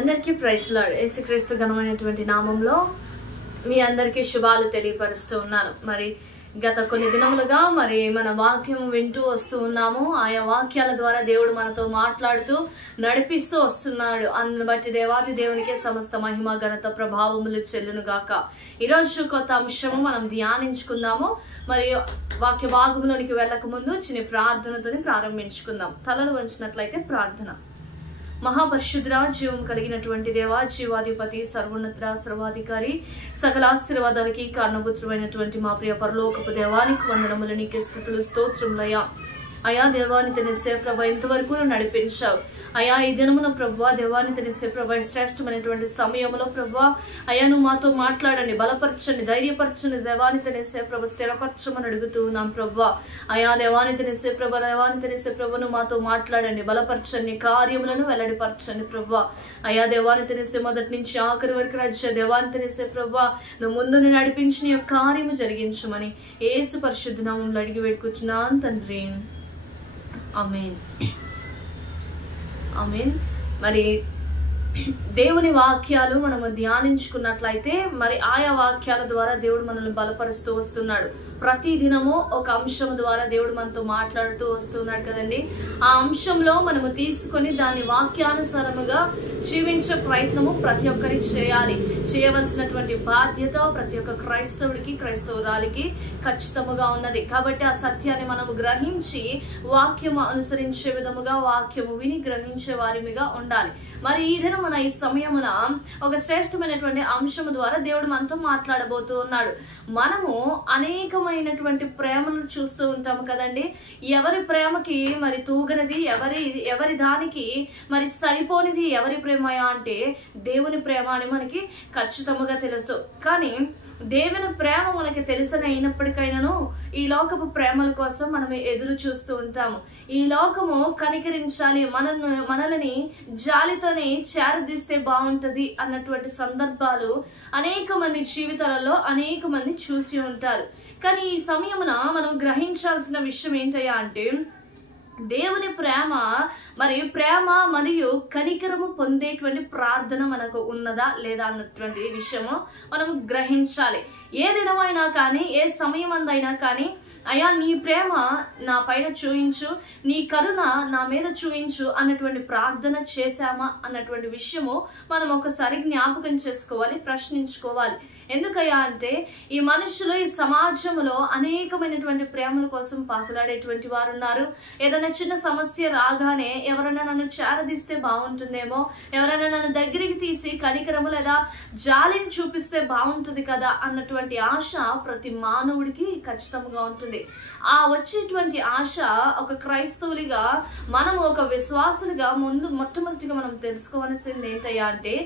అందరికీ praise lord. యేసుక్రీస్తు ఘనమైనటువంటి నామంలో మీ అందరికీ శుభాలు తెలియపరుస్తూ ఉన్నాను. మరి గత కొన్ని దినములుగా మన వాక్యం వింటూ వస్తూ ఉన్నాము. ఆయా వాక్యాల ద్వారా దేవుడు మనతో మాట్లాడుతూ నడిపిస్తూ వస్తున్నాడు. అందుని బట్టి దేవాతి దేవునికే సమస్త మహిమ ఘనత ప్రభావములు చెల్లును గాక. ఈరోజు కొత్త అంశము మనం ధ్యానించుకుందాము. మరియు వాక్య భాగంలోనికి వెళ్ళక ముందు చిన్న ప్రార్థనతో ప్రారంభించుకుందాం. తలలు వంచినట్లయితే ప్రార్థన. మహాపరిశుద్ధ జీవం కలిగినటువంటి దేవా, జీవాధిపతి, సర్వోన్నత, సర్వాధికారి, సకల ఆశీర్వాదాలకి కారణభూతుడైనటువంటి మా ప్రియ పరలోకపు దేవానికి వందనములు, నీకే స్తుతులు స్తోత్రములయ్యా. అయా దేవాని తెలిసే ప్రభా, ఇంతవరకు నడిపించావు అయా. ఈ దినమున ప్రభా దేవాని తెలిసే ప్రభా, శ్రేష్టమైనటువంటి సమయంలో ప్రభా అయా నువ్వు మాతో మాట్లాడండి, బలపరచండి, ధైర్యపరచండి దేవాని తెలిసే ప్రభ, స్థిరపరచమని అడుగుతూ ఉన్నాం ప్రభా. అయా దేవాని తెలిసే ప్రభ, దేవాని తెలిసే ప్రభ, నువ్వు మాతో మాట్లాడండి, బలపరచండి, కార్యములను వెల్లడిపరచండి ప్రభా. అయా దేవాని తెలిసే మొదటి నుంచి ఆఖరి వరకు రాజ్య దేవాని తెలిసే ప్రభా, నువ్వు ముందు నడిపించిన యొక్క కార్యము జరిగించమని యేసు పరిశుద్ధ నామములో అడిగి వేడుకుంటున్నాను తండ్రి, ఆమేన్ ఆమేన్. మరి దేవుని వాక్యాలు మనము ధ్యానించుకున్నట్లయితే మరి ఆయా వాక్యాల ద్వారా దేవుడు మనల్ని బలపరుస్తూ వస్తున్నాడు. ప్రతి దినము ఒక అంశం ద్వారా దేవుడు మనతో మాట్లాడుతూ వస్తున్నాడు కదండి. ఆ అంశంలో మనము తీసుకొని దాన్ని వాక్యానుసారముగా జీవించే ప్రయత్నము ప్రతి ఒక్కరి చేయాలి. చేయవలసినటువంటి బాధ్యత ప్రతి ఒక్క క్రైస్తవుడికి, క్రైస్తవురాలికి ఖచ్చితముగా ఉన్నది. కాబట్టి ఆ సత్యాన్ని మనము గ్రహించి వాక్యము అనుసరించే విధముగా, వాక్యము విని గ్రహించే వారిగా ఉండాలి. మరి ఈ దినం మన ఈ సమయమున ఒక శ్రేష్టమైనటువంటి అంశము ద్వారా దేవుడు మనతో మాట్లాడబోతూ ఉన్నాడు. మనము అనేకమైనటువంటి ప్రేమను చూస్తూ ఉంటాము కదండి. ఎవరి ప్రేమకి మరి తూగనిది, ఎవరి దానికి మరి సరిపోనిది ఎవరి ప్రేమ అంటే దేవుని ప్రేమ అని మనకి ఖచ్చితంగా తెలుసు. కానీ దేవుని ప్రేమ మనకి తెలిసినప్పటికైనాను ఈ లోకపు ప్రేమల కోసం మనం ఎదురు చూస్తూ ఉంటాము. ఈ లోకము కనికరించాలి, మనల్ని జాలితోనే చేరదీస్తే బాగుంటది అన్నటువంటి సందర్భాలు అనేక మంది జీవితాలలో అనేక మంది చూసి ఉంటారు. కానీ ఈ సమయమున మనం గ్రహించాల్సిన విషయం ఏంటయ్యా అంటే, దేవుని ప్రేమ మరియు కనికరము పొందేటువంటి ప్రార్థన మనకు ఉన్నదా లేదా అన్నటువంటి విషయము మనము గ్రహించాలి. ఏ దినమైనా కానీ, ఏ సమయం అందైనా కానీ, అయ్యా నీ ప్రేమ నా పైన చూయించు, నీ కరుణ నా మీద చూయించు అన్నటువంటి ప్రార్థన చేశామా అన్నటువంటి విషయము మనం ఒకసారి జ్ఞాపకం చేసుకోవాలి, ప్రశ్నించుకోవాలి. ఎందుకయ్యా అంటే ఈ మనుషులు ఈ సమాజంలో అనేకమైనటువంటి ప్రేమల కోసం పాకులాడేటువంటి వారు ఉన్నారు. ఏదైనా చిన్న సమస్య రాగానే ఎవరైనా నన్ను చేరదీస్తే బాగుంటుందేమో, ఎవరైనా నన్ను దగ్గరికి తీసి కనికరము లేదా జాలిని చూపిస్తే బాగుంటుంది కదా అన్నటువంటి ఆశ ప్రతి మానవుడికి ఖచ్చితంగా ఉంటుంది. ఆ వచ్చేటువంటి ఆశ ఒక క్రైస్తవులుగా, మనము ఒక విశ్వాసులుగా మొట్టమొదటిగా మనం తెలుసుకోవాల్సింది ఏంటయ్యా అంటే,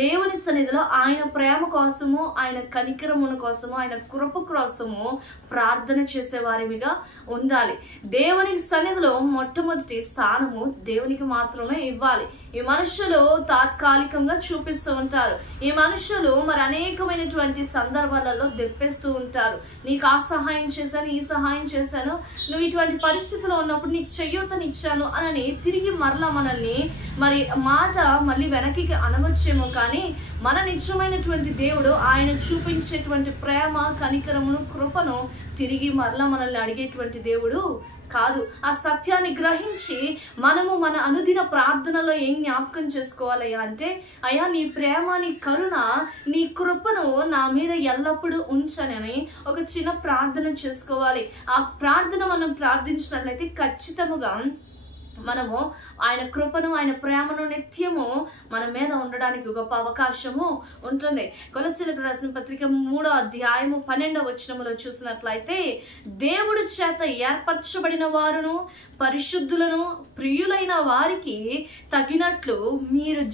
దేవుని సన్నిధిలో ఆయన ప్రేమ కోసము, ఆయన కనికరముల కోసము, ఆయన కృప కోసము ప్రార్థన చేసే వారిగా ఉండాలి. దేవుని సన్నిధిలో మొట్టమొదటి స్థానము దేవునికి మాత్రమే ఇవ్వాలి. ఈ మనుషులు తాత్కాలికంగా చూపిస్తూ ఉంటారు. ఈ మనుషులు మరి అనేకమైనటువంటి సందర్భాలలో దెప్పేస్తూ ఉంటారు. నీకు ఆ సహాయం చేశాను, ఈ సహాయం చేశాను, నువ్వు ఇటువంటి పరిస్థితిలో ఉన్నప్పుడు నీకు చెయ్యూతనిచ్చాను అని తిరిగి మరలా మనల్ని మరి మాట మళ్ళీ వెనక్కి అనవచ్చేమో. కానీ మన నిజమైనటువంటి దేవుడు ఆయన చూపించేటువంటి ప్రేమ, కనికరమును, కృపను తిరిగి మరలా మనల్ని అడిగేటువంటి దేవుడు కాదు. ఆ సత్యాన్ని గ్రహించి మనము మన అనుదిన ప్రార్థనలో ఏం జ్ఞాపకం చేసుకోవాలయ్యా అంటే, అయ్యా నీ ప్రేమ, నీ కరుణ, నీ కృపను నా మీద ఎల్లప్పుడూ ఉంచనని ఒక చిన్న ప్రార్థన చేసుకోవాలి. ఆ ప్రార్థన మనం ప్రార్థించినట్లయితే ఖచ్చితంగా మనము ఆయన కృపను, ఆయన ప్రేమను నిత్యము మన మీద ఉండడానికి గొప్ప అవకాశము ఉంటుంది. కొలస్సీలకు రాసిన పత్రిక 3వ అధ్యాయము 12వ వచనములో చూసినట్లయితే, దేవుడి చేత ఏర్పరచబడిన వారును పరిశుద్ధులను ప్రియులైన వారికి తగినట్లు మీరు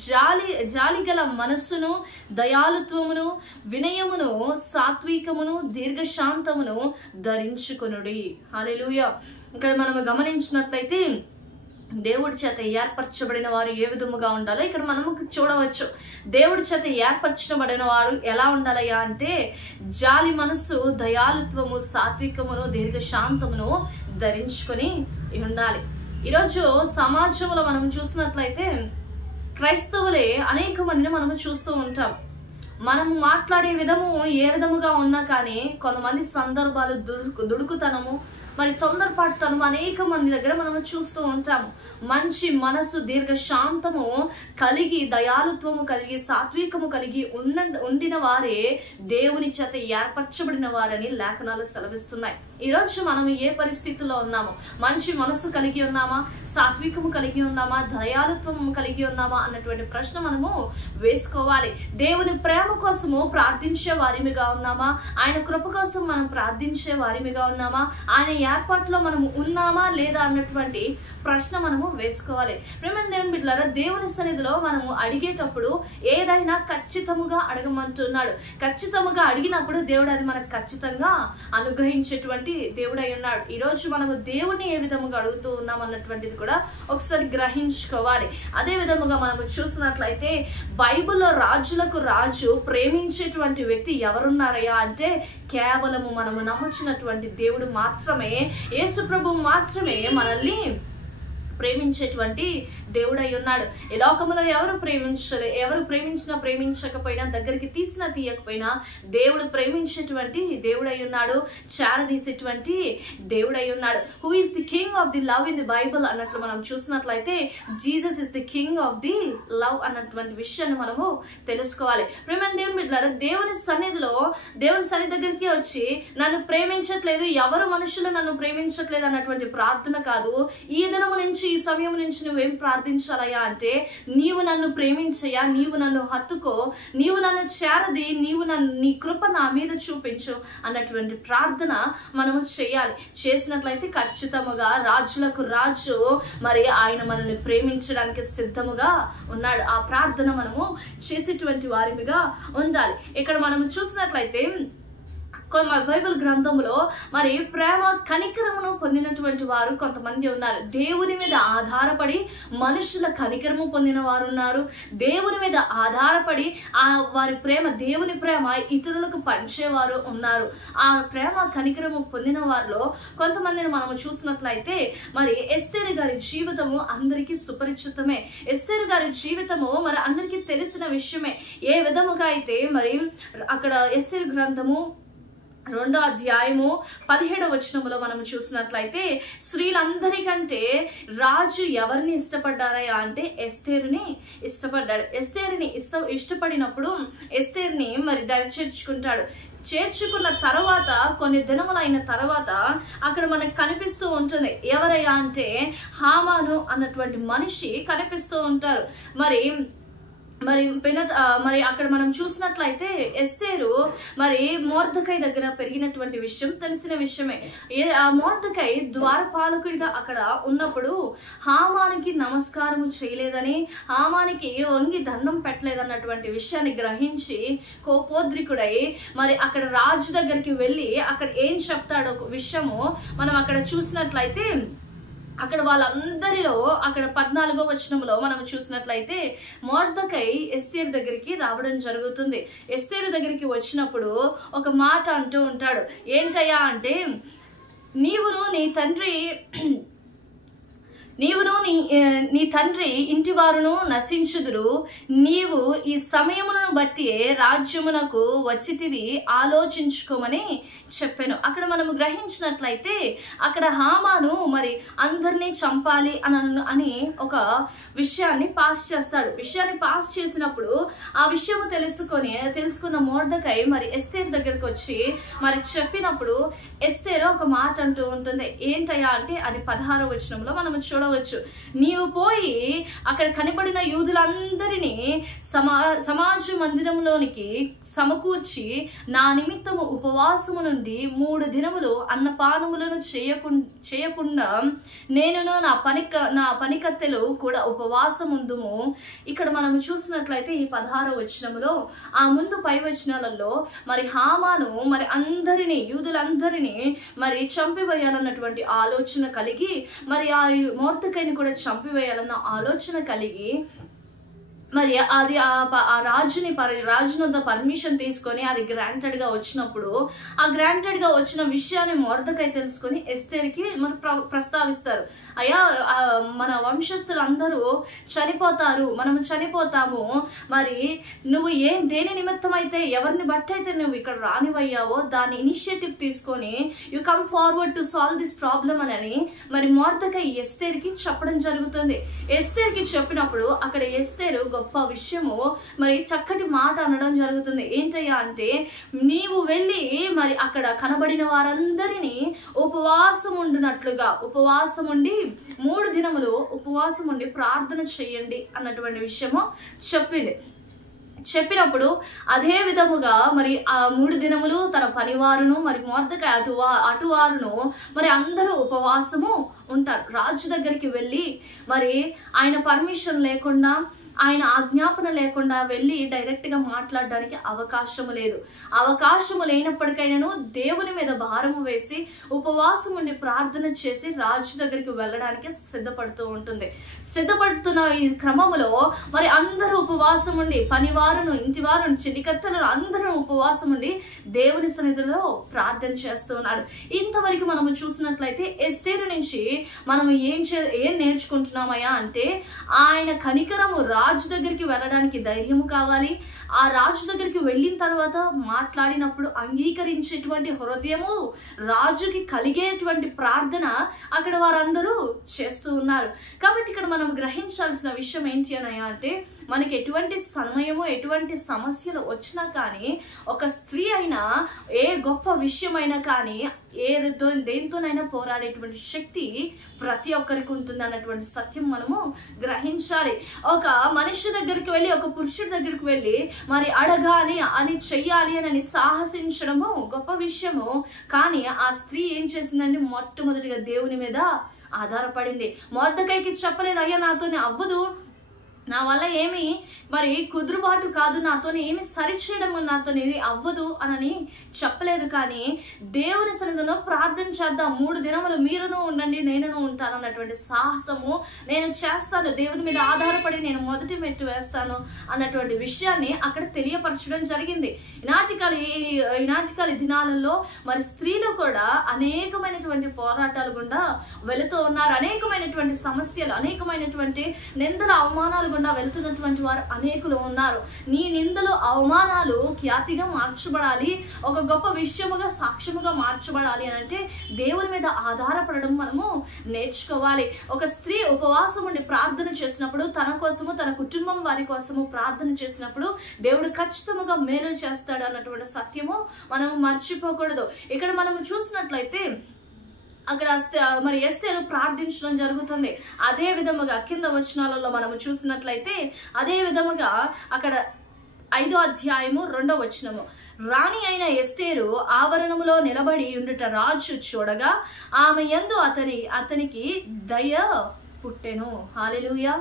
జాలిగల మనస్సును, దయాలుత్వమును, వినయమును, సాత్వికమును, దీర్ఘశాంతమును ధరించుకొనుడి. హల్లెలూయా. ఇక్కడ మనము గమనించినట్లయితే దేవుడి చేత ఏర్పరచబడిన వారు ఏ విధముగా ఉండాలో ఇక్కడ మనము చూడవచ్చు. దేవుడి చేత ఏర్పరచబడిన వారు ఎలా ఉండాలయ్యా అంటే, జాలి మనస్సు, దయాలుత్వము, సాత్వికమును, దీర్ఘశాంతమును ధరించుకొని ఉండాలి. ఈరోజు సమాజంలో మనం చూసినట్లయితే క్రైస్తవులే అనేక మందిని మనము చూస్తూ ఉంటాం. మనము మాట్లాడే విధము ఏ విధముగా ఉన్నా కానీ కొంతమంది సందర్భాలు దుడుకుతనము, మరి తొందరపాటుతనం అనేక మంది దగ్గర మనము చూస్తూ ఉంటాము. మంచి మనసు, దీర్ఘ శాంతము కలిగి, దయాలుత్వము కలిగి, సాత్వికము కలిగి ఉండిన వారే దేవుని చేత ఏర్పరచబడిన వారని లేఖనాలు సెలవిస్తున్నాయి. ఈరోజు మనం ఏ పరిస్థితుల్లో ఉన్నాము? మంచి మనసు కలిగి ఉన్నామా? సాత్వికము కలిగి ఉన్నామా? దయాలుత్వము కలిగి ఉన్నామా అన్నటువంటి ప్రశ్న మనము వేసుకోవాలి. దేవుని ప్రేమ కోసము ప్రార్థించే వారిమిగా ఉన్నామా? ఆయన కృప కోసం మనం ప్రార్థించే వారిమిగా ఉన్నామా? ఆయన ఏర్పాట్లో మనము ఉన్నామా లేదా అన్నటువంటి ప్రశ్న మనము వేసుకోవాలి. ప్రేమ దేవుని బిడ్డలారా, దేవుని సన్నిధిలో మనము అడిగేటప్పుడు ఏదైనా ఖచ్చితముగా అడగమంటున్నాడు. ఖచ్చితముగా అడిగినప్పుడు దేవుడు అది మనకు ఖచ్చితంగా అనుగ్రహించేటువంటి దేవుడై ఉన్నాడు. ఈరోజు మనము దేవుని ఏ విధముగా అడుగుతూ ఉన్నాం అన్నటువంటిది కూడా ఒకసారి గ్రహించుకోవాలి. అదే విధముగా మనము చూసినట్లయితే బైబిల్లో రాజులకు రాజు ప్రేమించేటువంటి వ్యక్తి ఎవరున్నారయ్యా అంటే కేవలము మనము నమ్ముచినటువంటి దేవుడు మాత్రమే, యేసు ప్రభువు మాత్రమే మనల్ని ప్రేమించేటువంటి దేవుడై ఉన్నాడు. ఈ లోకంలో ఎవరు ప్రేమించినా ప్రేమించకపోయినా, దగ్గరికి తీయకపోయినా దేవుడు ప్రేమించేటువంటి దేవుడై ఉన్నాడు, చేరదీసేటువంటి దేవుడై ఉన్నాడు. Who is the king of the love in the Bible అన్నట్లు మనం చూసినట్లయితే Jesus is the king of the love అన్నటువంటి విషయాన్ని మనము తెలుసుకోవాలి. ప్రేమ దేవుని బిడ్డలారా, దేవుని సన్నిధి దగ్గరికి వచ్చి నన్ను ప్రేమించట్లేదు, ఎవరు మనుషులు నన్ను ప్రేమించట్లేదు అన్నటువంటి ప్రార్థన కాదు. ఈ దినము నుంచి, ఈ సమయం నుంచి నువ్వేం ప్రార్థించాలయ్యా అంటే, నీవు నన్ను ప్రేమించయ్యా, నీవు నన్ను హత్తుకో, నీవు నన్ను చేరది, నీ కృప నా మీద చూపించు అన్నటువంటి ప్రార్థన మనము చేయాలి. చేసినట్లయితే ఖచ్చితంగా రాజులకు రాజు మరి ఆయన మనల్ని ప్రేమించడానికి సిద్ధముగా ఉన్నాడు. ఆ ప్రార్థన మనము చేసేటువంటి వారిగా ఉండాలి. ఇక్కడ మనము చూసినట్లయితే బైబిల్ గ్రంథంలో మరి ప్రేమ కనికరమును పొందినటువంటి వారు కొంతమంది ఉన్నారు. దేవుని మీద ఆధారపడి మనుషుల కనికరము పొందిన వారు ఉన్నారు. దేవుని మీద ఆధారపడి వారి ప్రేమ, దేవుని ప్రేమ ఇతరులకు పంచేవారు ఉన్నారు. ఆ ప్రేమ కనికరము పొందిన వారిలో కొంతమందిని మనము చూసినట్లయితే మరి ఎస్తేరు గారి జీవితము అందరికీ సుపరిచితమే. ఎస్తేరు గారి జీవితము మరి అందరికీ తెలిసిన విషయమే. ఏ విధముగా అయితే మరి అక్కడ ఎస్తేరు గ్రంథము 2వ అధ్యాయము 17వ వచనములో మనం చూసినట్లయితే స్త్రీలందరికంటే రాజు ఎవరిని ఇష్టపడ్డారయ్యా అంటే ఎస్తేరుని ఇష్టపడ్డాడు. ఎస్తేరుని ఇష్టపడినప్పుడు ఎస్తేరుని మరి చేర్చుకుంటాడు. చేర్చుకున్న తర్వాత కొన్ని దినములైన తర్వాత అక్కడ మనకు కనిపిస్తూ ఉంటుంది. ఎవరయ్యా అంటే హామాను అన్నటువంటి మనిషి కనిపిస్తూ ఉంటారు. మరి అక్కడ మనం చూసినట్లయితే ఎస్తేరు మరి మొర్దెకై దగ్గర పెరిగినటువంటి విషయం తెలిసిన విషయమే. ఆ మొర్దెకై ద్వారపాలకుడిగా అక్కడ ఉన్నప్పుడు హామానికి నమస్కారము చేయలేదని, హామానికి వంగి దండం పెట్టలేదన్నటువంటి విషయాన్ని గ్రహించి కోపోద్రికుడై మరి అక్కడ రాజు దగ్గరికి వెళ్ళి అక్కడ ఏం చెప్తాడో ఒక విషయము మనం అక్కడ చూసినట్లయితే, అక్కడ వాళ్ళందరిలో అక్కడ 14వ వచనంలో మనం చూసినట్లయితే మొర్దెకై ఎస్తేరు దగ్గరికి రావడం జరుగుతుంది. ఎస్తేరు దగ్గరికి వచ్చినప్పుడు ఒక మాట అంటూ ఉంటాడు. ఏంటయ్యా అంటే, నీవును నీ తండ్రి ఇంటి వారును నశించుదురు, నీవు ఈ సమయమును బట్టి రాజ్యమునకు వచ్చితివి, ఆలోచించుకోమని చెప్పాను. అక్కడ మనము గ్రహించినట్లయితే అక్కడ హామాను మరి అందరినీ చంపాలి అని ఒక విషయాన్ని పాస్ చేస్తాడు. విషయాన్ని పాస్ చేసినప్పుడు ఆ విషయము తెలుసుకున్న మొర్దెకై మరి ఎస్తేరు దగ్గరకు వచ్చి మరి చెప్పినప్పుడు ఎస్తేరు ఒక మాట అంటూ ఉంటుంది. ఏంటయ్యా అంటే అది 16వ వచనంలో మనం చూడవచ్చు. నీవు పోయి అక్కడ కనబడిన యూదులందరినీ సమాజ మందిరంలోనికి సమకూర్చి నా నిమిత్తము ఉపవాసము నుండి 3 దినములు అన్నపానములను చేయకుండా నేనును నా పనికత్తెలు కూడా ఉపవాసం ఉందుము. ఇక్కడ మనం చూసినట్లయితే ఈ 16వ వచనములో ఆ ముందు పై వచనాలలో మరి హామాను మరి యూదులందరినీ మరి చంపివేయాలన్నటువంటి ఆలోచన కలిగి, మరి ఆ మొర్దెకైని కూడా చంపివేయాలన్న ఆలోచన కలిగి మరి అది ఆ రాజుని వద్ద పర్మిషన్ తీసుకొని అది గ్రాంటెడ్ గా వచ్చినప్పుడు, ఆ గ్రాంటెడ్ గా వచ్చిన విషయాన్ని మొర్దెకై తెలుసుకొని ఎస్తేరుకి మరి ప్రస్తావిస్తారు. అయ్యా, మన వంశస్థులు అందరూ చనిపోతారు, మనము చనిపోతాము, మరి నువ్వు దేని నిమిత్తం అయితే ఎవరిని బట్టి అయితే నువ్వు ఇక్కడ రానివయ్యావో దాని ఇనిషియేటివ్ తీసుకొని you come forward to solve this problem అని మరి మొర్దెకై ఎస్తేరుకి చెప్పడం జరుగుతుంది. ఎస్తేరుకి చెప్పినప్పుడు అక్కడ ఎస్తేరు గొప్ప విషయము మరి చక్కటి మాట అనడం జరుగుతుంది. ఏంటయ్యా అంటే, నీవు వెళ్ళి మరి అక్కడ కనబడిన వారందరినీ ఉపవాసం ఉండినట్లుగా ఉపవాసం ఉండి 3 దినములు ఉపవాసం ఉండి ప్రార్థన చెయ్యండి అన్నటువంటి విషయము చెప్పినప్పుడు అదే విధముగా మరి ఆ 3 దినములు తన పనివారును మరి మొర్దెకై అటువారును మరి అందరూ ఉపవాసము ఉంటారు. రాజు దగ్గరికి వెళ్ళి మరి ఆయన పర్మిషన్ లేకుండా, ఆయన ఆజ్ఞాపన లేకుండా వెళ్ళి డైరెక్ట్ గా మాట్లాడడానికి అవకాశము లేదు. అవకాశము లేనప్పటికైనాను దేవుని మీద భారము వేసి ఉపవాసం ఉండి ప్రార్థన చేసి రాజు దగ్గరికి వెళ్ళడానికి సిద్ధపడుతూ ఉంటుంది. సిద్ధపడుతున్న ఈ క్రమములో మరి అందరూ ఉపవాసం ఉండి, పనివారును, ఇంటివారును, చెలికత్తెలను అందరూ ఉపవాసం ఉండి దేవుని సన్నిధిలో ప్రార్థన చేస్తూ ఉన్నాడు. ఇంతవరకు మనము చూసినట్లయితే ఎస్తేరు నుంచి మనం ఏం నేర్చుకుంటున్నామయ్యా అంటే, ఆయన కనికరము రాజు దగ్గరికి వెళ్ళడానికి ధైర్యము కావాలి. ఆ రాజు దగ్గరికి వెళ్ళిన తర్వాత మాట్లాడినప్పుడు అంగీకరించేటువంటి హృదయము, రాజుకి కలిగేటువంటి ప్రార్థన అక్కడ వారందరూ చేస్తూ ఉన్నారు. కాబట్టి ఇక్కడ మనం గ్రహించాల్సిన విషయం ఏంటి అనయ్యా అంటే, మనకి ఎటువంటి సమయము ఎటువంటి సమస్యలు వచ్చినా కానీ, ఒక స్త్రీ అయినా ఏ గొప్ప విషయమైనా కానీ దేంతోనైనా పోరాడేటువంటి శక్తి ప్రతి ఒక్కరికి ఉంటుంది అన్నటువంటి సత్యం మనము గ్రహించాలి. ఒక మనిషి దగ్గరికి వెళ్ళి, ఒక పురుషుడి దగ్గరికి వెళ్ళి మరి అడగాలి అని చెయ్యాలి అని సాహసించడము గొప్ప విషయము. కానీ ఆ స్త్రీ ఏం చేసిందండి, మొట్టమొదటిగా దేవుని మీద ఆధారపడింది. మొర్దెకైకి చెప్పలేదు, అయ్యా నాతోనే అవ్వదు, నా వల్ల ఏమి మరి కుదురుబాటు కాదు, నాతో ఏమి సరిచేయడం నాతో అవ్వదు అని చెప్పలేదు. కానీ దేవుని సన్నిధిలో ప్రార్థన చేద్దాం, 3 దినములు మీరును ఉండండి నేను ఉంటాను అన్నటువంటి సాహసము నేను చేస్తాను, దేవుని మీద ఆధారపడి నేను మొదటి మెట్టు వేస్తాను అన్నటువంటి విషయాన్ని అక్కడ తెలియపరచడం జరిగింది. ఈనాటి కాలి దినాలలో మరి స్త్రీలు కూడా అనేకమైనటువంటి పోరాటాలు గుండా వెళుతూ ఉన్నారు. అనేకమైనటువంటి సమస్యలు, అనేకమైనటువంటి నిందల అవమానాలు గుండా వెళ్తున్నటువంటి వారు అనేకులు ఉన్నారు. నీ నిందలు అవమానాలు ఖ్యాతిగా మార్చబడాలి, ఒక గొప్ప విషయముగా సాక్ష్యముగా మార్చబడాలి అని అంటే దేవుని మీద ఆధారపడడం మనము నేర్చుకోవాలి. ఒక స్త్రీ ఉపవాసం ఉండి ప్రార్థన చేసినప్పుడు, తన కోసము తన కుటుంబం వారి కోసము ప్రార్థన చేసినప్పుడు దేవుడు ఖచ్చితంగా మేలు చేస్తాడు అన్నటువంటి సత్యము మనము మర్చిపోకూడదు. ఇక్కడ మనము చూసినట్లయితే అక్కడ మరి ఎస్తేరు ప్రార్థించడం జరుగుతుంది. అదే విధముగా కింద వచనాలలో మనము చూసినట్లయితే అదే విధముగా అక్కడ 5వ అధ్యాయము 2వ వచనము, రాణి అయిన ఎస్తేరు ఆవరణములో నిలబడి ఉండుట రాజు చూడగా ఆమె యందు అతనికి దయ పుట్టెను. హల్లెలూయా.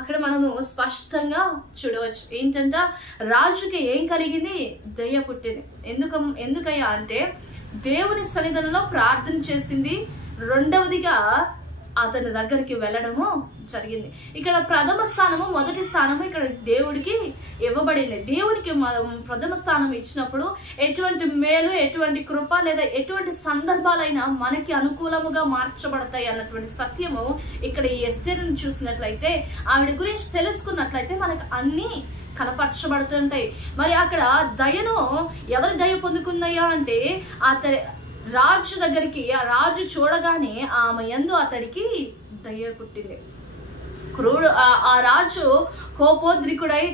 అక్కడ మనము స్పష్టంగా చూడవచ్చు ఏంటంట, రాజుకి ఏం కలిగింది, దయ పుట్టింది. ఎందుకయ్యా అంటే దేవుని సన్నిధిలో ప్రార్థన చేసింది, రెండవదిగా అతని దగ్గరికి వెళ్ళడము జరిగింది. ఇక్కడ ప్రథమ స్థానము, మొదటి స్థానము ఇక్కడ దేవుడికి ఇవ్వబడింది. దేవునికి ప్రథమ స్థానం ఇచ్చినప్పుడు ఎటువంటి మేలు, ఎటువంటి కృప లేదా ఎటువంటి సందర్భాలైనా మనకి అనుకూలముగా మార్చబడతాయి అన్నటువంటి సత్యము ఇక్కడ ఈ ఎస్తేరును చూసినట్లయితే, ఆవిడ గురించి తెలుసుకున్నట్లయితే మనకు అన్ని కనపరచబడుతుంటాయి. మరి అక్కడ దయను ఎవరి దయ పొందుకుందయ్యా అంటే, రాజు దగ్గరికి ఆ రాజు చూడగానే ఆమె యందు అతడికి దయ పుట్టింది. ఆ రాజు కోపోద్రికుడై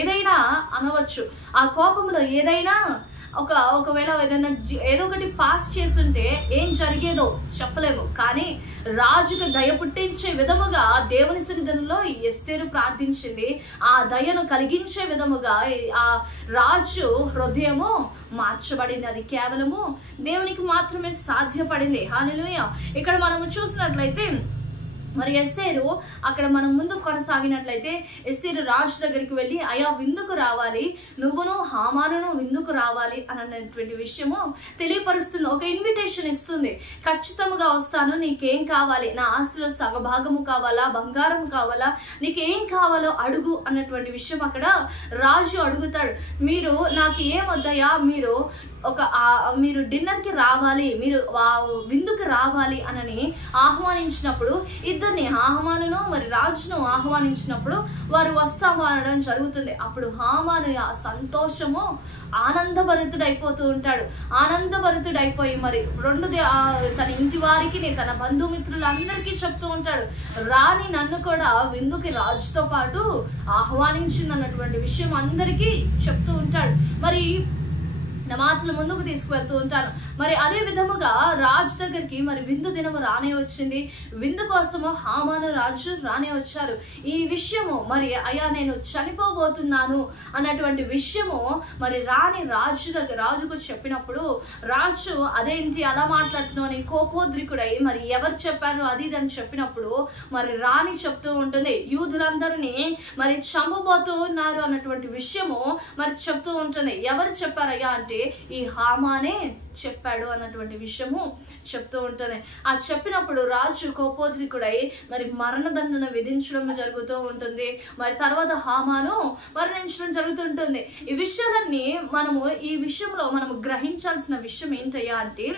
ఏదైనా అనవచ్చు. ఆ కోపంలో ఏదైనా ఒకవేళ ఏదైనా ఏదో ఒకటి పాస్ చేస్తుంటే ఏం జరిగేదో చెప్పలేము. కానీ రాజుకు దయ పుట్టించే విధముగా దేవుని సన్నిధిలో ఎస్తేరు ప్రార్థించింది. ఆ దయను కలిగించే విధముగా ఆ రాజు హృదయము మార్చబడింది. అది కేవలము దేవునికి మాత్రమే సాధ్యపడింది. హల్లెలూయా. ఇక్కడ మనము చూసినట్లయితే మరి ఎస్తేరు అక్కడ మనం ముందు కొనసాగినట్లయితే ఎస్తేరు రాజు దగ్గరికి వెళ్ళి అయా విందుకు రావాలి, నువ్వును హామానును విందుకు రావాలి అన్నటువంటి విషయము తెలియపరుస్తుంది. ఒక ఇన్విటేషన్ ఇస్తుంది. ఖచ్చితంగా వస్తాను, నీకేం కావాలి, నా ఆస్తిలో సగభాగము కావాలా, బంగారం కావాలా, నీకేం కావాలో అడుగు అన్నటువంటి విషయం అక్కడ రాజు అడుగుతాడు. మీరు నాకు ఏమొద్దయా, మీరు డిన్నర్కి రావాలి, మీరు విందుకు రావాలి అని ఆహ్వానించినప్పుడు ఇద్దరిని హామానును మరి రాజును ఆహ్వానించినప్పుడు వారు వస్తాము అనడం జరుగుతుంది. అప్పుడు హామాను సంతోషము ఆనందభరితుడైపోతూ ఉంటాడు. ఆనందభరితుడైపోయి మరి తన ఇంటి వారికి తన బంధుమిత్రులందరికీ చెప్తూ ఉంటాడు, రాణి నన్ను కూడా విందుకి రాజుతో పాటు ఆహ్వానించింది అన్నటువంటి విషయం అందరికీ చెప్తూ ఉంటాడు. మరి నా మాటలు ముందుకు తీసుకువెళ్తూ ఉంటాను. మరి అదే విధముగా రాజు దగ్గరికి మరి విందు దినము రానే వచ్చింది. విందు కోసము హామాను రాజు రానే వచ్చారు. ఈ విషయము మరి అయ్యా నేను చనిపోబోతున్నాను అన్నటువంటి విషయము మరి రాజుకు చెప్పినప్పుడు రాజు అదేంటి అలా మాట్లాడుతున్నావు అని కోపోద్రికుడై మరి ఎవరు చెప్పారు అది ఇది అని చెప్పినప్పుడు మరి రాణి చెప్తూ ఉంటుంది, యూదులందరినీ మరి చంపబోతూ ఉన్నారు అన్నటువంటి విషయము మరి చెప్తూ ఉంటుంది. ఎవరు చెప్పారయ్యా అంటే ఈ హామానే చెప్పాడు అన్నటువంటి విషయము చెప్తూ ఉంటుంది. ఆ చెప్పినప్పుడు రాజు కోపోద్రికుడై మరి మరణదండన విధించడం జరుగుతూ ఉంటుంది. మరి తర్వాత హామాను మరణించడం జరుగుతుంటుంది. ఈ విషయాలన్నీ ఈ విషయంలో మనము గ్రహించాల్సిన విషయం ఏంటయ్యా అంటే,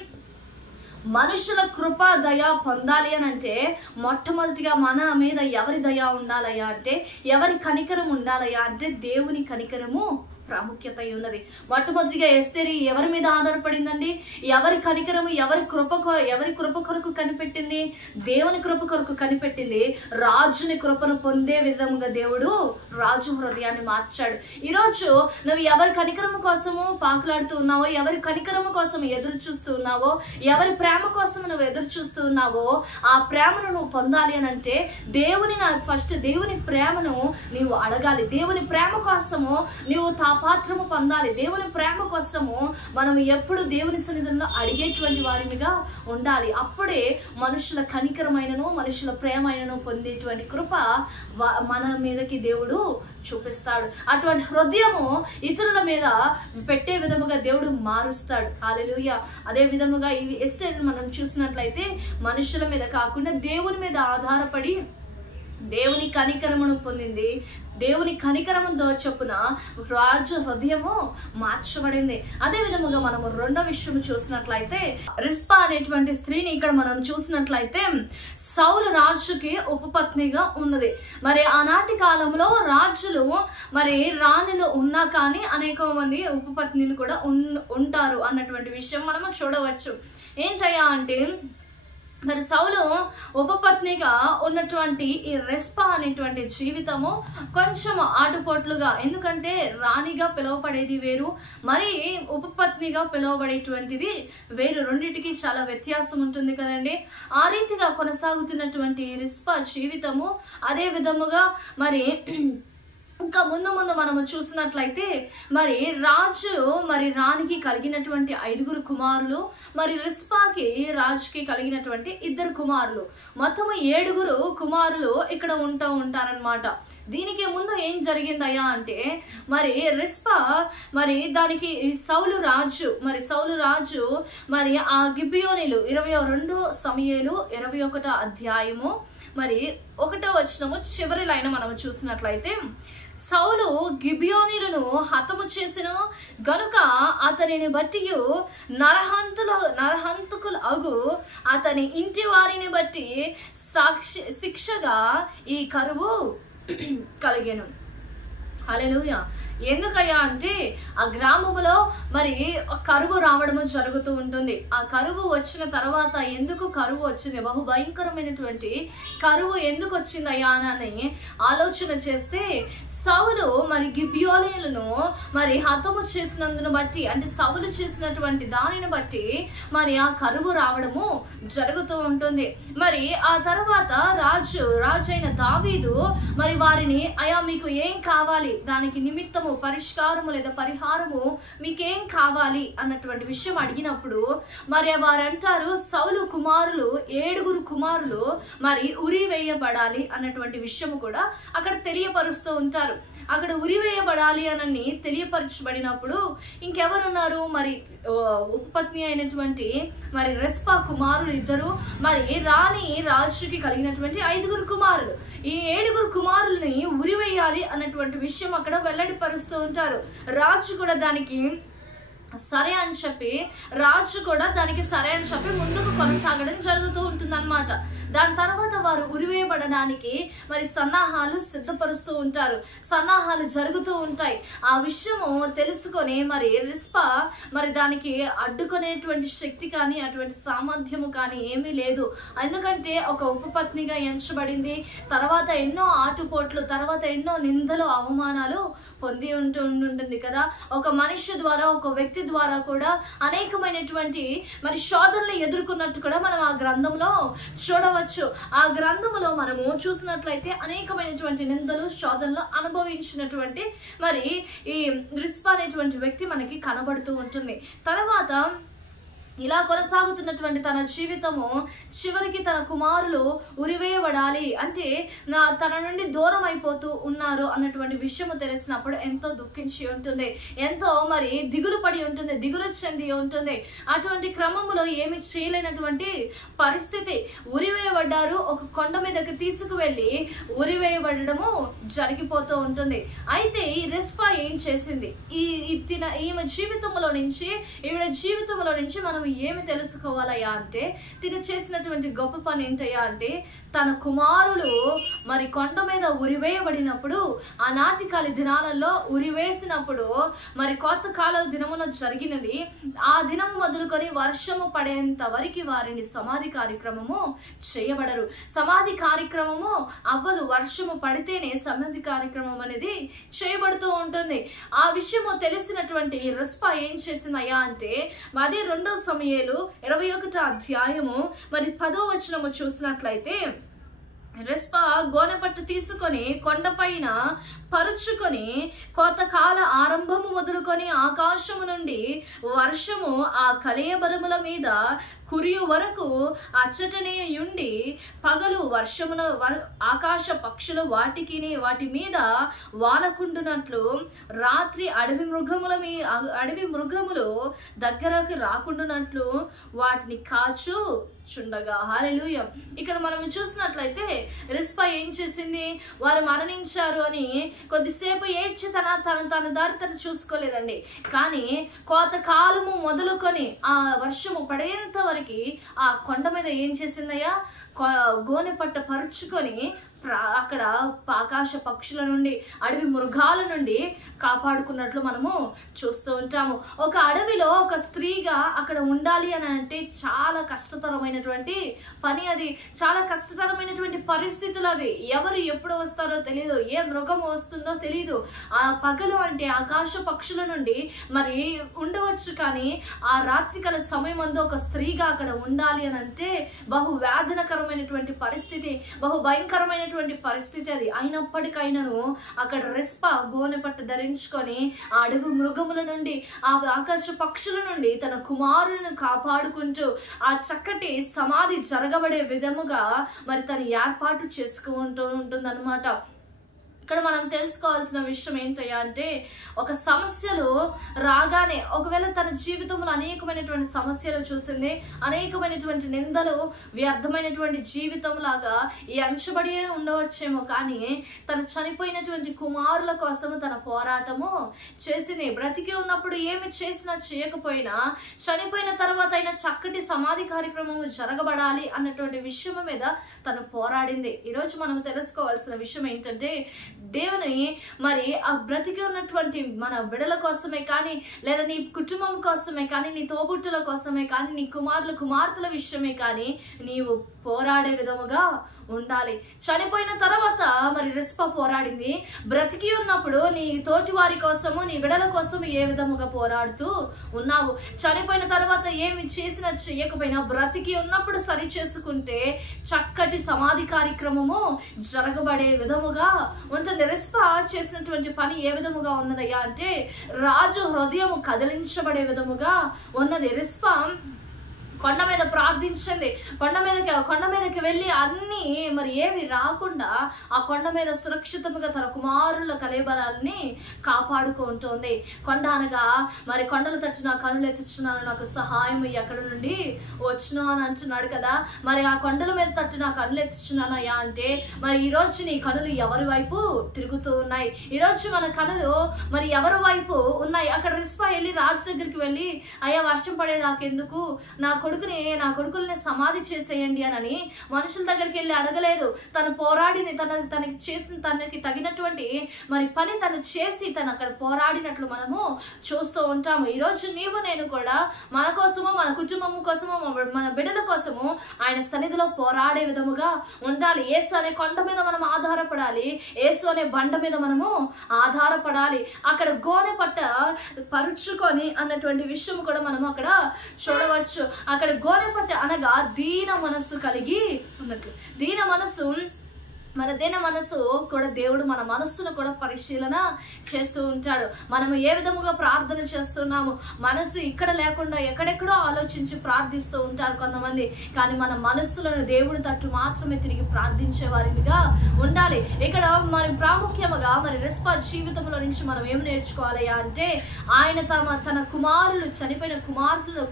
మనుషుల కృప దయ పొందాలి అని అంటే మొట్టమొదటిగా మన మీద ఎవరి దయ ఉండాలయ్యా అంటే, ఎవరి కనికరం ఉండాలయ్యా అంటే దేవుని కనికరము ప్రాముఖ్యత ఉన్నది. మొట్టమొదటిగా ఎస్తేరు ఎవరి మీద ఆధారపడిందండి? ఎవరి కనికరము ఎవరి కృప కొరకు కనిపెట్టింది? దేవుని కృప కొరకు కనిపెట్టింది. రాజుని కృపను పొందే విధముగా దేవుడు రాజు హృదయాన్ని మార్చాడు. ఈరోజు నువ్వు ఎవరి కనికరము కోసము పాకులాడుతూ ఉన్నావో, ఎవరి కనికరము కోసం ఎదురు చూస్తూ ఉన్నావో, ఎవరి ప్రేమ కోసం నువ్వు ఎదురు చూస్తూ ఉన్నావో, ఆ ప్రేమను నువ్వు పొందాలి అని అంటే దేవుని ప్రేమను నీవు అడగాలి. దేవుని ప్రేమ కోసము నీవు పాత్రము పొందాలి. దేవుని ప్రేమ కోసము మనం ఎప్పుడు దేవుని సన్నిధిలో అడిగేటువంటి వారిగా ఉండాలి. అప్పుడే మనుషుల కనికరమైనను మనుషుల ప్రేమైనను పొందేటువంటి కృప మన మీదకి దేవుడు చూపిస్తాడు. అటువంటి హృదయము ఇతరుల మీద పెట్టే విధముగా దేవుడు మారుస్తాడు. హల్లెలూయా. అదే విధముగా ఈ ఎస్తేరు మనం చూసినట్లయితే మనుషుల మీద కాకుండా దేవుని మీద ఆధారపడి దేవుని కనికరమును పొందింది. దేవుని కనికరముతో చొప్పున రాజు హృదయము మార్చబడింది. అదే విధముగా మనము రెండో విషయం చూసినట్లయితే రిస్పా అనేటువంటి స్త్రీని ఇక్కడ మనం చూసినట్లయితే సౌలు రాజుకి ఉపపత్నిగా ఉన్నది. మరి ఆనాటి కాలంలో రాజులు మరి రాణులు ఉన్నా కానీ అనేక మంది ఉపపత్నులు కూడా ఉంటారు అన్నటువంటి విషయం మనము చూడవచ్చు. ఏంటయ్యా అంటే మరి సౌలు ఉపపత్నిగా ఉన్నటువంటి ఈ రెస్పా అనేటువంటి జీవితము కొంచెం ఆటుపోట్లుగా, ఎందుకంటే రాణిగా పిలువబడేది వేరు, మరి ఉపపత్నిగా పిలువబడేటువంటిది వేరు. రెండింటికి చాలా వ్యత్యాసం ఉంటుంది కదండి. ఆ రీతిగా కొనసాగుతున్నటువంటి రెస్పా జీవితము అదే విధముగా మరి ఇంకా ముందు మనము చూసినట్లయితే మరి రాజు మరి రాణికి కలిగినటువంటి 5 కుమారులు, మరి రిస్పాకి రాజుకి కలిగినటువంటి 2 కుమారులు, మొత్తము 7 కుమారులు ఇక్కడ ఉంటారనమాట. దీనికి ముందు ఏం జరిగిందయ్యా అంటే మరి రిస్పా మరి దానికి సౌలు రాజు మరి ఆ గిబియోనీలు 22 సమూయేలు 21 అధ్యాయము మరి 1వ వచనము చివరి లైన్ మనము చూసినట్లయితే, సౌలు గిబియోనీలను హతము చేసిన గనుక అతనిని బట్టి నరహంతకులు అగు అతని ఇంటి వారిని బట్టి శిక్షగా ఈ కరువు కలిగెను. హల్లెలూయా. ఎందుకయ్యా అంటే ఆ గ్రామములో మరి కరువు రావడము జరుగుతూ ఉంటుంది. ఆ కరువు వచ్చిన తర్వాత ఎందుకు కరువు వచ్చింది, బహు భయంకరమైనటువంటి కరువు ఎందుకు వచ్చిందయ్యా అని ఆలోచన చేస్తే సౌలు మరి గిబియోనీలను మరి హతము చేసినందును బట్టి, అంటే సౌలు చేసినటువంటి దానిని బట్టి మరి ఆ కరువు రావడము జరుగుతూ ఉంటుంది. మరి ఆ తర్వాత రాజైన దావీదు మరి వారిని అయా మీకు ఏం కావాలి, దానికి నిమిత్తం సమాధానము, పరిష్కారము లేదా పరిహారము మీకేం కావాలి అన్నటువంటి విషయం అడిగినప్పుడు మరి వారంటారు సౌలు కుమారులు 7 కుమారులు మరి ఉరి వేయబడాలి అన్నటువంటి విషయము కూడా అక్కడ తెలియపరుస్తూ ఉంటారు. అక్కడ ఉరివేయబడాలి అని తెలియపరచబడినప్పుడు ఇంకెవరున్నారు, మరి ఉపపత్ని అయినటువంటి మరి రెస్పా కుమారులు 2, మరి రాణి రాజుకి కలిగినటువంటి 5 కుమారులు. ఈ 7 కుమారుల్ని ఉరివేయాలి అన్నటువంటి విషయం అక్కడ వెల్లడిపరుస్తూ ఉంటారు. రాజు కూడా దానికి సరే అని చెప్పి ముందుకు కొనసాగడం జరుగుతూ ఉంటుంది అన్నమాట. దాని తర్వాత వారు ఉరివేయబడడానికి మరి సన్నాహాలు సిద్ధపరుస్తూ ఉంటారు, సన్నాహాలు జరుగుతూ ఉంటాయి. ఆ విషయము తెలుసుకొని మరి రిస్పా మరి దానికి అడ్డుకునేటువంటి శక్తి కానీ అటువంటి సామర్థ్యము కానీ ఏమీ లేదు. ఎందుకంటే ఒక ఉపపత్నిగా ఎంచబడింది, తర్వాత ఎన్నో ఆటుపోట్లు, తర్వాత ఎన్నో నిందలు అవమానాలు పొంది ఉంటుంది కదా. ఒక మనిషి ద్వారా, ఒక వ్యక్తి ద్వారా కూడా అనేకమైనటువంటి మరి శోధనలు ఎదుర్కొన్నట్టు కూడా మనం ఆ గ్రంథంలో చూడవచ్చు. ఆ గ్రంథంలో మనము చూసినట్లయితే అనేకమైనటువంటి నిందలు, శోధనలు అనుభవించినటువంటి మరి ఈ రిస్పా అనేటువంటి వ్యక్తి మనకి కనబడుతూ ఉంటుంది. తర్వాత ఇలా కొనసాగుతున్నటువంటి తన జీవితము చివరికి తన కుమారులు ఉరివేయబడాలి అంటే తన నుండి దూరం అయిపోతూ ఉన్నారు అన్నటువంటి విషయము తెలిసినప్పుడు ఎంతో దుఃఖించి ఉంటుంది, ఎంతో మరి దిగులు పడి ఉంటుంది, దిగులు చెంది ఉంటుంది. అటువంటి క్రమంలో ఏమి చేయలేనటువంటి పరిస్థితి. ఉరివేయబడ్డారు, ఒక కొండ మీదకి తీసుకువెళ్ళి ఉరివేయబడము జరిగిపోతూ ఉంటుంది. అయితే ఈ రిస్పా ఏం చేసింది, ఈమె జీవితంలో నుంచి, ఈవిడ జీవితంలో నుంచి మనం ఏమి తెలుసుకోవాలయ్యా అంటే తిని చేసినటువంటి గొప్ప పని ఏంటయ్యా అంటే తన కుమారులు మరి కొండ మీద ఉరివేయబడినప్పుడు, ఆనాటి కాలి దినాలలో ఉరివేసినప్పుడు మరి కొత్త కాల దినమున జరిగినది. ఆ దినము మొదలుకొని వర్షము పడేంత వరకు వారిని సమాధి కార్యక్రమము చేయబడరు. సమాధి కార్యక్రమము అవ్వదు, వర్షము పడితేనే సమాధి కార్యక్రమం అనేది చేయబడుతూ ఉంటుంది. ఆ విషయము తెలిసినటువంటి రిస్పా ఏం చేసిందయ్యా అంటే అదే 2 సమూయేలు 21వ అధ్యాయము మరి 10వ వచనము చూసినట్లయితే రిస్పా గోనెపట్టు తీసుకొని కొండపైన పరుచుకొని కోతకాల ఆరంభము మొదలుకొని ఆకాశము నుండి వర్షము ఆ కలయబరముల మీద కురియు వరకు అచ్చటనే ఉండి పగలు వర్షమున ఆకాశ పక్షులు వాటి మీద వాలకుండునట్లు రాత్రి అడవి మృగములు దగ్గరకు రాకుండునట్లు వాటిని కాచు చుండగా. హల్లెలూయా. ఇక్కడ మనం చూసినట్లయితే రిస్పా ఏం చేసింది, వారు మరణించారు అని కొద్దిసేపు ఏడ్చి తన దారి తను చూసుకోలేదండి. కానీ కోతకాలము మొదలుకొని ఆ వర్షము పడేంత వరకు ఆ కొండ మీద ఏం చేసిందయ్యా, గోనె పట్ట పరుచుకొని అక్కడ ఆకాశ పక్షుల నుండి, అడవి మృగాల నుండి కాపాడుకున్నట్లు మనము చూస్తూ ఉంటాము. ఒక అడవిలో ఒక స్త్రీగా అక్కడ ఉండాలి అని అంటే చాలా కష్టతరమైనటువంటి పని. అది చాలా కష్టతరమైనటువంటి పరిస్థితులు అవి. ఎవరు ఎప్పుడు వస్తారో తెలియదు, ఏ మృగం వస్తుందో తెలియదు. ఆ పగలు అంటే ఆకాశ పక్షుల నుండి మరి ఉండవచ్చు, కానీ ఆ రాత్రికాల సమయం అందు ఒక స్త్రీగా అక్కడ ఉండాలి అని అంటే బహు వేదనకరమైనటువంటి పరిస్థితి, బహు భయంకరమైనటువంటి పరిస్థితి అది. అయినప్పటికైనాను అక్కడ రిస్పా గోనె పట్టు ధరించుకొని ఆ అడవి మృగముల నుండి, ఆ ఆకాశ పక్షుల నుండి తన కుమారులను కాపాడుకుంటూ ఆ చక్కటి సమాధి జరగబడే విధముగా మరి తను ఏర్పాటు చేసుకుంటూ ఉంటుంది అన్నమాట. ఇక్కడ మనం తెలుసుకోవాల్సిన విషయం ఏంటయ్యా అంటే ఒక సమస్యలు రాగానే, ఒకవేళ తన జీవితంలో అనేకమైనటువంటి సమస్యలు చూసింది, అనేకమైనటువంటి నిందలు, వ్యర్థమైనటువంటి జీవితం లాగా ఈ అంచబడి ఉండవచ్చేమో, కానీ తను చనిపోయినటువంటి కుమారుల కోసం తన పోరాటము చేసింది. బ్రతికి ఉన్నప్పుడు ఏమి చేసినా చేయకపోయినా చనిపోయిన తర్వాత అయినా చక్కటి సమాధి కార్యక్రమం జరగబడాలి అన్నటువంటి విషయం మీద తను పోరాడింది. ఈరోజు మనం తెలుసుకోవాల్సిన విషయం ఏంటంటే దేవుని మరి ఆ బ్రతికి ఉన్నటువంటి మన బిడ్డల కోసమే కానీ, లేదా నీ కుటుంబం కోసమే కానీ, నీ తోబుట్టుల కోసమే కానీ, నీ కుమారుల కుమార్తెల విషయమే కానీ నీవు పోరాడే విధముగా ఉండాలి. చనిపోయిన తర్వాత మరి రిస్పా పోరాడింది. బ్రతికి ఉన్నప్పుడు నీ తోటి వారి కోసము, నీ బిడ్డల కోసం ఏ విధముగా పోరాడుతూ ఉన్నావు? చనిపోయిన తర్వాత ఏమి చేసినా చేయకపోయినా బ్రతికి ఉన్నప్పుడు సరి చేసుకుంటే చక్కటి సమాధి కార్యక్రమము జరగబడే విధముగా ఉంటుంది. రిస్పా చేసినటువంటి పని ఏ విధముగా ఉన్నదయ్యా అంటే రాజు హృదయము కదిలించబడే విధముగా ఉన్నది. రిస్పా కొండ మీద ప్రార్థించింది. కొండ మీదకి వెళ్ళి అన్ని మరి ఏవి రాకుండా ఆ కొండ మీద సురక్షితంగా తన కుమారుల కలేబరాలని కాపాడుకుంటోంది. కొండ అనగా మరి కొండలు తట్టు నా కనులు ఎత్తుచున్నాను, నాకు సహాయం ఎక్కడి నుండి వచ్చును అని అంటున్నాడు కదా. మరి ఆ కొండల మీద తట్టు నా కనులు ఎత్తుచున్నానయ్యా అంటే మరి ఈ రోజు నీ కనులు ఎవరి వైపు తిరుగుతూ ఉన్నాయి? ఈ రోజు మన కనులు మరి ఎవరి వైపు ఉన్నాయి? అక్కడ రిస్పా వెళ్ళి రాజు దగ్గరికి వెళ్ళి, అయ్యా వర్షం పడేదాకెందుకు, నా కొడుకుల్ని సమాధి చేసేయండి అని మనుషుల దగ్గరికి వెళ్ళి అడగలేదు. తను పోరాడింది, తనకి చేసిన తనకి తగినటువంటి మరి పని తను చేసి తను అక్కడ పోరాడినట్లు మనము చూస్తూ ఉంటాము. ఈరోజు నీవు నేను కూడా మన కోసము, మన కుటుంబం కోసము, మన బిడ్డల కోసము ఆయన సన్నిధిలో పోరాడే విధముగా ఉండాలి. యేసు అనే కొండ మీద మనం ఆధారపడాలి. యేసు అనే బండ మీద మనము ఆధారపడాలి. అక్కడ గోనె పట్ట పరుచుకొని అన్నటువంటి విషయం కూడా మనం అక్కడ చూడవచ్చు. అక్కడ గోనె పట్ట అనగా దీన మనస్సు కలిగి ఉన్నట్లు. దీన మనస్సు కూడా దేవుడు మన మనస్సును కూడా పరిశీలన చేస్తూ ఉంటాడు. మనము ఏ విధముగా ప్రార్థన చేస్తున్నాము, మనసు ఇక్కడ లేకుండా ఎక్కడెక్కడో ఆలోచించి ప్రార్థిస్తూ ఉంటారు కొంతమంది. కానీ మన మనస్సులను దేవుడి తట్టు మాత్రమే తిరిగి ప్రార్థించే వారిగా ఉండాలి. ఇక్కడ మరి ప్రాముఖ్యముగా మరి రిస్పా జీవితంలో నుంచి మనం ఏం నేర్చుకోవాలి అంటే ఆయన తన కుమారులు చనిపోయిన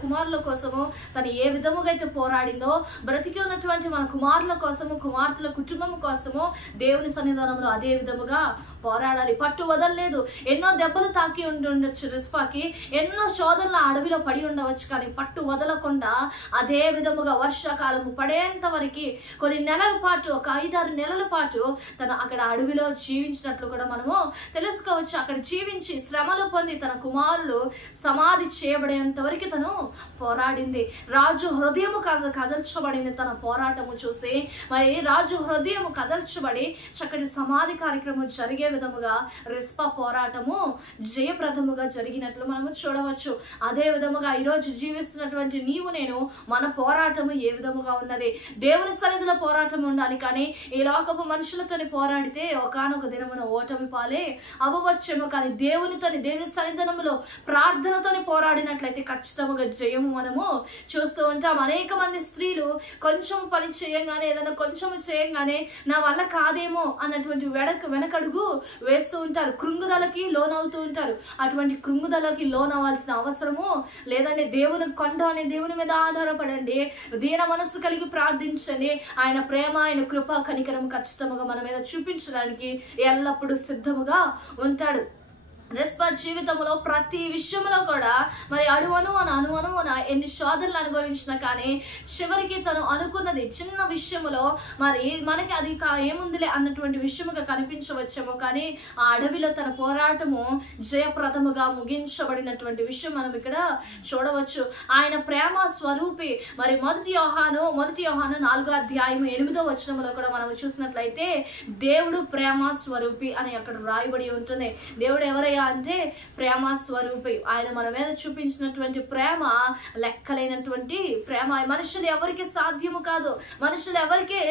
కుమారుల కోసము తను ఏ విధముగా అయితే పోరాడిందో బ్రతికి ఉన్నటువంటి మన కుమారుల కోసము, కుమార్తెల కుటుంబం కోసము దేవుని సన్నిధానంలో అదే విధముగా పోరాడాలి. పట్టు వదలలేదు. ఎన్నో దెబ్బలు తాకి ఉండొచ్చు రిస్పాకి, ఎన్నో శోధనల అడవిలో పడి ఉండవచ్చు, కానీ పట్టు వదలకుండా అదే విధముగా వర్షాకాలము పడేంత వరకు కొన్ని నెలల పాటు, ఒక 5-6 నెలల పాటు తను అక్కడ అడవిలో జీవించినట్లు కూడా మనము తెలుసుకోవచ్చు. అక్కడ జీవించి శ్రమలు పొంది తన కుమారులు సమాధి చేయబడేంత వరకు తను పోరాడింది. రాజు హృదయము కదల్చబడింది తన పోరాటము చూసి. మరి రాజు హృదయము కదల్చబడి చక్కటి సమాధి కార్యక్రమం జరిగే విధముగా రిస్పా పోరాటము జయప్రదముగా జరిగినట్లు మనము చూడవచ్చు. అదే విధముగా ఈరోజు జీవిస్తున్నటువంటి నీవు నేను మన పోరాటము ఏ విధముగా ఉన్నది? దేవుని సన్నిధిలో పోరాటం ఉండాలి. కానీ ఈ లోకపు మనుషులతోని పోరాడితే ఒకానొక దినమున ఓటమి పాలే అవ్వవచ్చేమో. కానీ దేవుని సన్నిధానములో ప్రార్థనతోని పోరాడినట్లయితే ఖచ్చితంగా జయము మనము చూస్తూ ఉంటాం. అనేక మంది స్త్రీలు కొంచెం పని చేయంగానే, ఏదైనా కొంచెం చేయంగానే నా వల్ల కాదేమో అన్నటువంటి వెనకడుగు వేస్తూ ఉంటారు. కృంగుదలకి లోనవుతూ ఉంటారు. అటువంటి కృంగుదలకి లోనవ్వాల్సిన అవసరము లేదండి. దేవుని కొండ అనే దేవుని మీద ఆధారపడండి. దీన మనస్సు కలిగి ప్రార్థించండి. ఆయన ప్రేమ, ఆయన కృప, కనికరం ఖచ్చితంగా మన మీద చూపించడానికి ఎల్లప్పుడూ సిద్ధముగా ఉంటాడు. రిస్పా జీవితంలో ప్రతి విషయంలో కూడా మరి అణువణువున ఎన్ని శోధనలు అనుభవించినా కానీ చివరికి తను అనుకున్నది చిన్న విషయంలో మరి మనకి అది ఏముందిలే అన్నటువంటి విషయముగా కనిపించవచ్చేమో, కానీ ఆ అడవిలో తన పోరాటము జయప్రదముగా ముగించబడినటువంటి విషయం మనం ఇక్కడ చూడవచ్చు. ఆయన ప్రేమ స్వరూపి. మరి మొదటి యోహాను 4వ అధ్యాయం 8వ వచనంలో కూడా మనం చూసినట్లయితే దేవుడు ప్రేమ స్వరూపి అని అక్కడ రాయబడి ఉంటుంది. దేవుడు ఎవరైనా అంటే ప్రేమ స్వరూపి. ఆయన మన మీద చూపించినటువంటి ప్రేమ లెక్కలేనటువంటి ప్రేమ. మనుషులు ఎవరికి సాధ్యము కాదు. మనుషులు ఎవరికి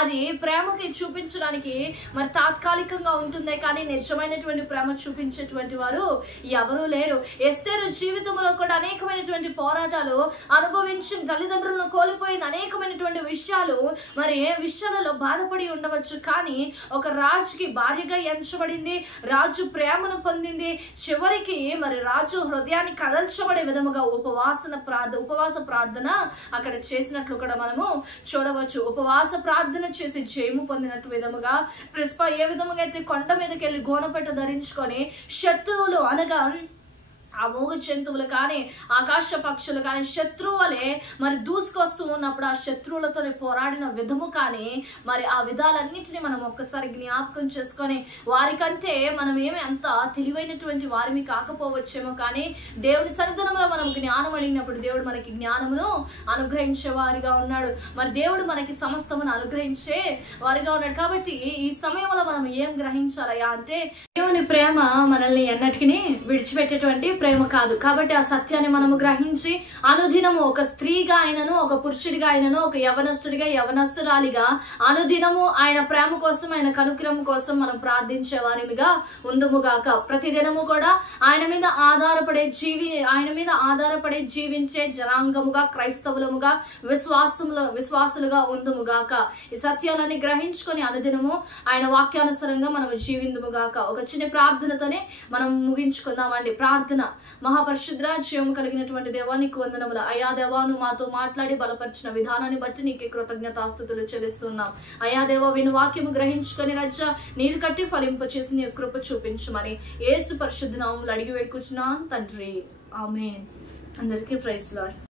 అది ప్రేమకి చూపించడానికి మరి తాత్కాలికంగా ఉంటుంది, కానీ నిజమైనటువంటి ప్రేమ చూపించేటువంటి వారు ఎవరూ లేరు. ఎస్తేరు జీవితంలో కూడా అనేకమైనటువంటి పోరాటాలు అనుభవించిన, తల్లిదండ్రులను కోల్పోయిన అనేకమైనటువంటి విషయాలు, మరి ఏ విషయాలలో బాధపడి ఉండవచ్చు, కానీ ఒక రాజుకి భార్యగా ఎంచబడింది, రాజు ప్రేమను పొందింది. చివరికి మరి రాజు హృదయాన్ని కదల్చబడే విధముగా ఉపవాస ప్రార్థన అక్కడ చేసినట్లు కూడా మనము చూడవచ్చు. ఉపవాస ప్రార్థన చేసి జయము పొందినట్టు విధముగా రిస్పా ఏ విధముగా అయితే కొండ మీదకి వెళ్ళి గోనపెట్ట ధరించుకొని శత్రువులు అనగా ఆ మూగ జంతువులు కానీ ఆకాశ పక్షులు కానీ శత్రువులే మరి దూసుకొస్తూ ఉన్నప్పుడు ఆ శత్రువులతో పోరాడిన విధము కానీ మరి ఆ విధాలన్నింటినీ మనం ఒక్కసారి జ్ఞాపకం చేసుకొని వారికంటే మనం ఏమి అంత తెలివైనటువంటి వారిని కాకపోవచ్చేమో కానీ దేవుని సన్నిధానంలో మనం జ్ఞానం అడిగినప్పుడు దేవుడు మనకి జ్ఞానమును అనుగ్రహించే వారిగా ఉన్నాడు. మరి దేవుడు మనకి సమస్తమును అనుగ్రహించే వారిగా ఉన్నాడు. కాబట్టి ఈ సమయంలో మనం ఏం గ్రహించాలయ్యా అంటే దేవుని ప్రేమ మనల్ని ఎన్నటికీ విడిచిపెట్టేటువంటి ప్రేమ కాదు. కాబట్టి ఆ సత్యాన్ని మనము గ్రహించి అనుదినము ఒక స్త్రీగా ఆయనను, ఒక పురుషుడిగా ఆయనను, ఒక యవనస్తుడిగా యవనస్తురాలిగా అనుదినము ఆయన ప్రేమ కోసం, ఆయన కనుగ్రహం కోసం మనం ప్రార్థించే వారిగా ఉందుముగాక. ప్రతిదినము కూడా ఆయన మీద ఆధారపడే జీవించే జనాంగముగా, క్రైస్తవులముగా, విశ్వాసులుగా ఉందుముగాక. ఈ సత్యాలని గ్రహించుకొని అనుదినము ఆయన వాక్యానుసారంగా మనం జీవిందుముగాక. ఒక చిన్న ప్రార్థనతోనే మనం ముగించుకుందామండి. ప్రార్థన. మహాపరిశుద్ర జీవము కలిగినటువంటి దేవా నీకు వందనములు. అయా దేవా నువ్వు మాతో మాట్లాడి బలపరిచిన విధానాన్ని బట్టి నీకే కృతజ్ఞతాస్తుతులు చెల్లిస్తున్నాం. అయా దేవా విను వాక్యము గ్రహించుకొని రచ్చ నీరు కట్టి ఫలింప చేసి నీ కృప చూపించమని యేసు పరిశుద్ధ నామములో అడిగి వేడుకుంటున్నాను తండ్రి. ఆమేన్. అందరికీ ప్రైజ్ లార్డ్.